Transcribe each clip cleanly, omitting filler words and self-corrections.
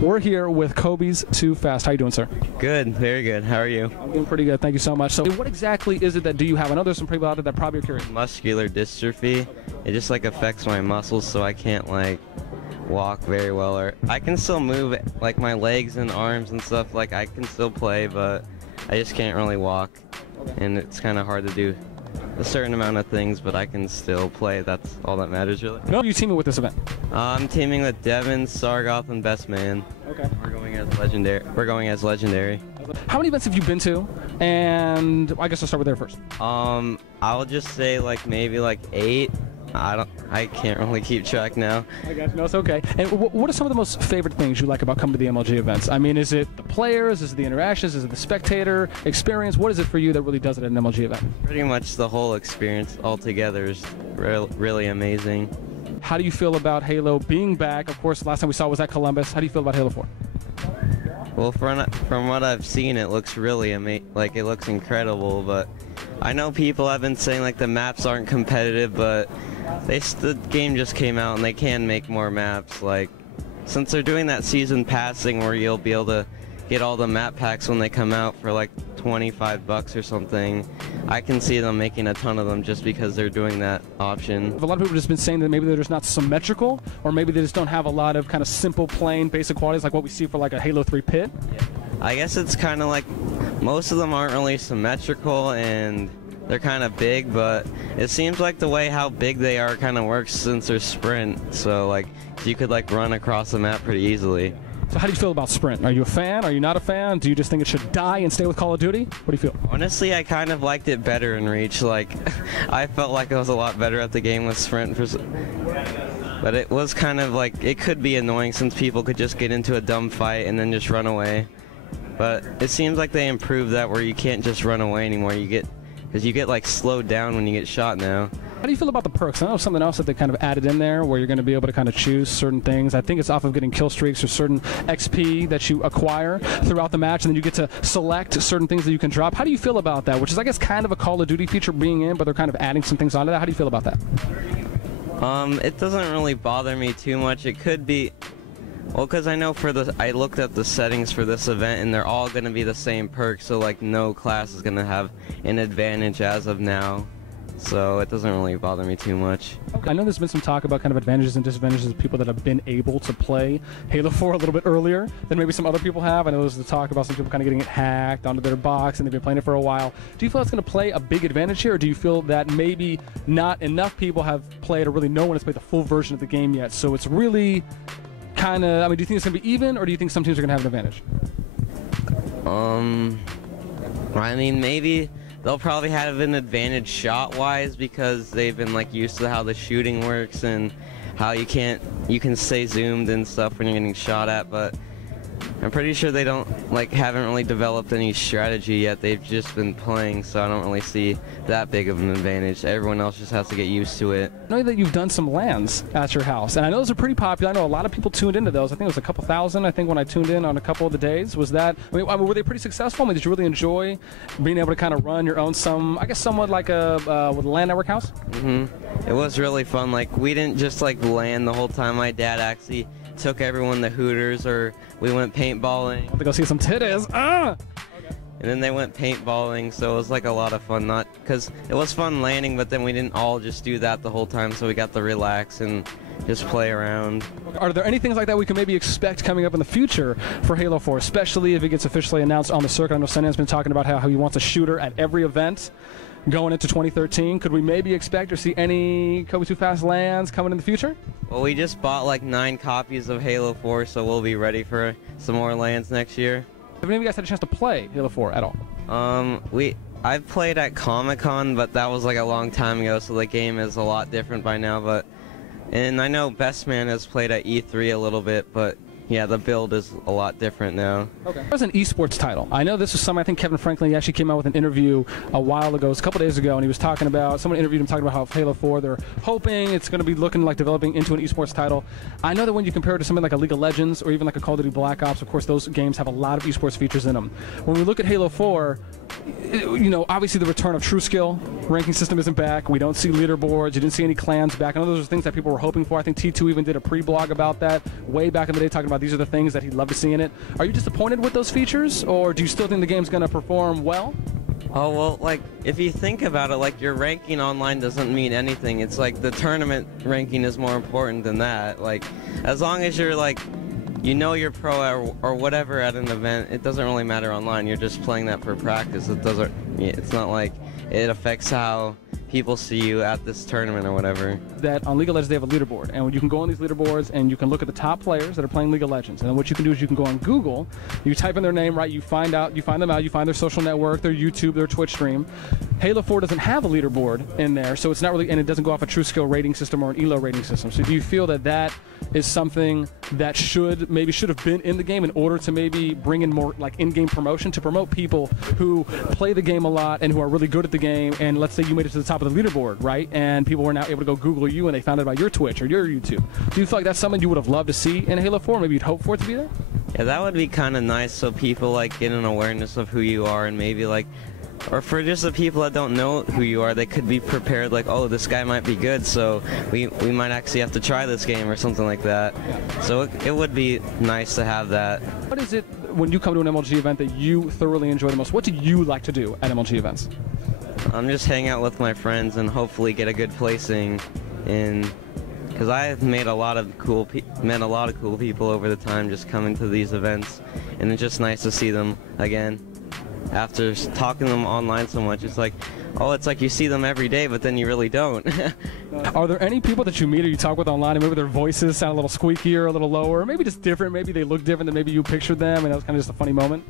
We're here with Cobys2fast. How you doing, sir? Good, very good. How are you? I'm doing pretty good. Thank you so much. So what exactly is it that do you have? I know there's some people out there that probably are curious. Muscular dystrophy. It just like affects my muscles, so I can't like walk very well, or I can still move like my legs and arms and stuff. Like I can still play, but I just can't really walk, and it's kind of hard to do a certain amount of things, but I can still play. That's all that matters, really. Who are you teaming with this event? I'm teaming with Devin, Sargoth, and Best Man. Okay. We're going as legendary. How many events have you been to? And I guess I'll start with there first. I'll just say like maybe like 8. I can't really keep track now. I got you. No, it's okay. And what are some of the most favorite things you like about coming to the MLG events? I mean, is it the players? Is it the interactions? Is it the spectator experience? What is it for you that really does it at an MLG event? Pretty much the whole experience altogether is really amazing. How do you feel about Halo being back? Of course, the last time we saw was at Columbus. How do you feel about Halo 4? Well, from what I've seen, it looks really like it looks incredible. But I know people have been saying like the maps aren't competitive, but the game just came out and they can make more maps. Like since they're doing that season passing where you'll be able to get all the map packs when they come out for like $25 or something, I can see them making a ton of them just because they're doing that option. A lot of people have just been saying that maybe they're just not symmetrical, or maybe they just don't have a lot of kind of simple, plain, basic qualities like what we see for like a Halo 3 pit. Yeah. I guess it's kind of like most of them aren't really symmetrical and they're kind of big, but it seems like the way how big they are kind of works since they're sprint, so like you could like run across the map pretty easily. So how do you feel about Sprint? Are you a fan? Are you not a fan? Do you just think it should die and stay with Call of Duty? What do you feel? Honestly, I kind of liked it better in Reach. Like, I felt like I was a lot better at the game with Sprint. But it was kind of like, it could be annoying since people could just get into a dumb fight and then just run away. But it seems like they improved that where you can't just run away anymore. Because you get like slowed down when you get shot now. How do you feel about the perks? I know something else that they kind of added in there where you're going to be able to kind of choose certain things. I think it's off of getting kill streaks or certain XP that you acquire throughout the match, and then you get to select certain things that you can drop. How do you feel about that? Which is, I guess, kind of a Call of Duty feature being in, but they're kind of adding some things onto that. How do you feel about that? It doesn't really bother me too much. It could be, well, because I know I looked at the settings for this event, and they're all going to be the same perks, so like no class is going to have an advantage as of now. So it doesn't really bother me too much. I know there's been some talk about kind of advantages and disadvantages of people that have been able to play Halo 4 a little bit earlier than maybe some other people have. I know there's the talk about some people kind of getting it hacked onto their box and they've been playing it for a while. Do you feel it's going to play a big advantage here, or do you feel that maybe not enough people have played, or really no one has played the full version of the game yet? So it's really kind of, I mean, do you think it's going to be even, or do you think some teams are going to have an advantage? I mean, maybe they'll probably have an advantage shot-wise because they've been like used to how the shooting works and how you can stay zoomed and stuff when you're getting shot at, but I'm pretty sure they haven't really developed any strategy yet. They've just been playing, so I don't really see that big of an advantage. Everyone else just has to get used to it. I know that you've done some LANs at your house, and I know those are pretty popular. I know a lot of people tuned into those. I think it was a couple thousand, I think, when I tuned in on a couple of the days. Was that, I mean, were they pretty successful? I mean, did you really enjoy being able to kind of run your own, I guess somewhat like a with a LAN network house? Mm-hmm. It was really fun. Like, we didn't just like LAN the whole time. My dad actually took everyone to Hooters, or we went paintballing. I want to go see some titties. Ah! Okay. And then they went paintballing, so it was like a lot of fun. Not because it was fun landing, but then we didn't all just do that the whole time, so we got to relax and just play around. Are there any things like that we can maybe expect coming up in the future for Halo 4, especially if it gets officially announced on the circuit? I know Sundan's been talking about how he wants a shooter at every event going into 2013. Could we maybe expect or see any Cobys2fast LANs coming in the future? Well, we just bought like 9 copies of Halo 4, so we'll be ready for some more LANs next year. Have any of you guys had a chance to play Halo 4 at all? I've played at Comic-Con, but that was like a long time ago, so the game is a lot different by now. And I know Best Man has played at E3 a little bit, but yeah, the build is a lot different now. Okay. It was an esports title. I know this was something, I think Kevin Franklin actually came out with an interview a while ago, it was a couple days ago, and he was talking about, someone interviewed him talking about how Halo 4, they're hoping it's going to be looking like developing into an esports title. I know that when you compare it to something like a League of Legends or even like a Call of Duty Black Ops, of course those games have a lot of esports features in them. When we look at Halo 4, you know, obviously the return of True Skill ranking system isn't back. We don't see leaderboards. You didn't see any clans back. I know those are things that people were hoping for. I think T2 even did a pre-blog about that way back in the day, talking about these are the things that he'd love to see in it. Are you disappointed with those features, or do you still think the game's going to perform well? Oh, well, like, if you think about it, like, your ranking online doesn't mean anything. It's like the tournament ranking is more important than that. Like, as long as you're, like, you know you're pro or whatever at an event, it doesn't really matter online. You're just playing that for practice. It's not like it affects how people see you at this tournament or whatever. That on League of Legends they have a leaderboard, and you can go on these leaderboards and you can look at the top players that are playing League of Legends. And then what you can do is you can go on Google, you type in their name, right? You find them out, you find their social network, their YouTube, their Twitch stream. Halo 4 doesn't have a leaderboard in there, so it's not really, and it doesn't go off a True Skill rating system or an ELO rating system. So do you feel that that is something that should have been in the game in order to maybe bring in more like in-game promotion to promote people who play the game a lot and who are really good at the game? And let's say you made it to the top of the leaderboard, right? And people were now able to go Google you and they found out about your Twitch or your YouTube. Do you feel like that's something you would have loved to see in Halo 4? Maybe you'd hope for it to be there? Yeah, that would be kind of nice, so people like get an awareness of who you are, and maybe like, or for just the people that don't know who you are, they could be prepared like, oh, this guy might be good, so we might actually have to try this game or something like that. So it would be nice to have that. What is it when you come to an MLG event that you thoroughly enjoy the most? What do you like to do at MLG events? I'm just hang out with my friends and hopefully get a good placing in, because I've met a lot of cool people over the time just coming to these events, and it's just nice to see them again. After talking to them online so much, it's like, oh, it's like you see them every day, but then you really don't. Are there any people that you meet or you talk with online and maybe their voices sound a little squeakier, a little lower, or maybe just different, maybe they look different than maybe you pictured them, and that was kind of just a funny moment?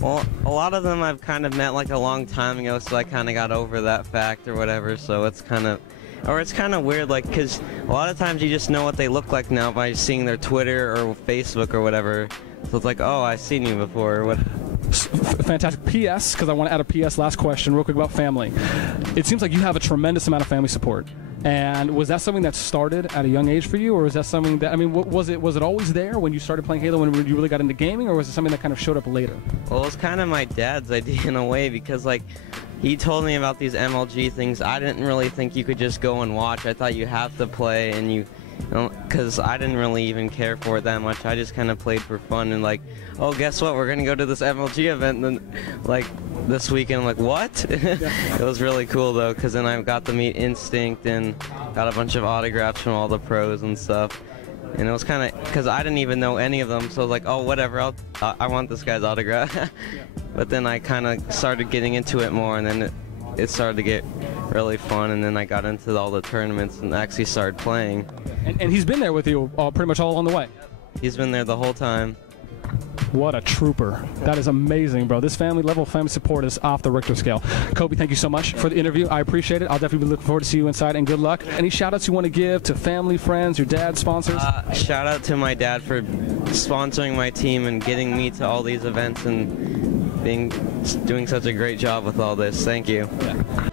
Well, a lot of them I've kind of met like a long time ago, so I kind of got over that fact or whatever, so it's kind of weird, like, because a lot of times you just know what they look like now by seeing their Twitter or Facebook or whatever. So it's like, oh, I've seen you before. Or what? Fantastic. PS, because I want to add a PS last question real quick about family. It seems like you have a tremendous amount of family support. And was that something that started at a young age for you, or is that something that, I mean, was it always there when you started playing Halo, when you really got into gaming, or was it something that kind of showed up later? Well, it was kind of my dad's idea in a way, because like, he told me about these MLG things. I didn't really think you could just go and watch. I thought you have to play, and because I didn't really even care for it that much. I just kind of played for fun, and like, oh, guess what? We're gonna go to this MLG event, and then like this weekend, I'm like, what? It was really cool though, because then I got to meet Instinct and got a bunch of autographs from all the pros and stuff. And it was kind of, because I didn't even know any of them, so I was like, oh, whatever, I want this guy's autograph. But then I kind of started getting into it more, and then it started to get really fun, and then I got into all the tournaments and actually started playing. And he's been there with you pretty much all along the way? He's been there the whole time. What a trooper. That is amazing, bro. This family support is off the Richter scale. Kobe, thank you so much for the interview. I appreciate it. I'll definitely be looking forward to see you inside, and good luck. Any shout-outs you want to give to family, friends, your dad, sponsors? Shout out to my dad for sponsoring my team and getting me to all these events and doing such a great job with all this. Thank you. Yeah.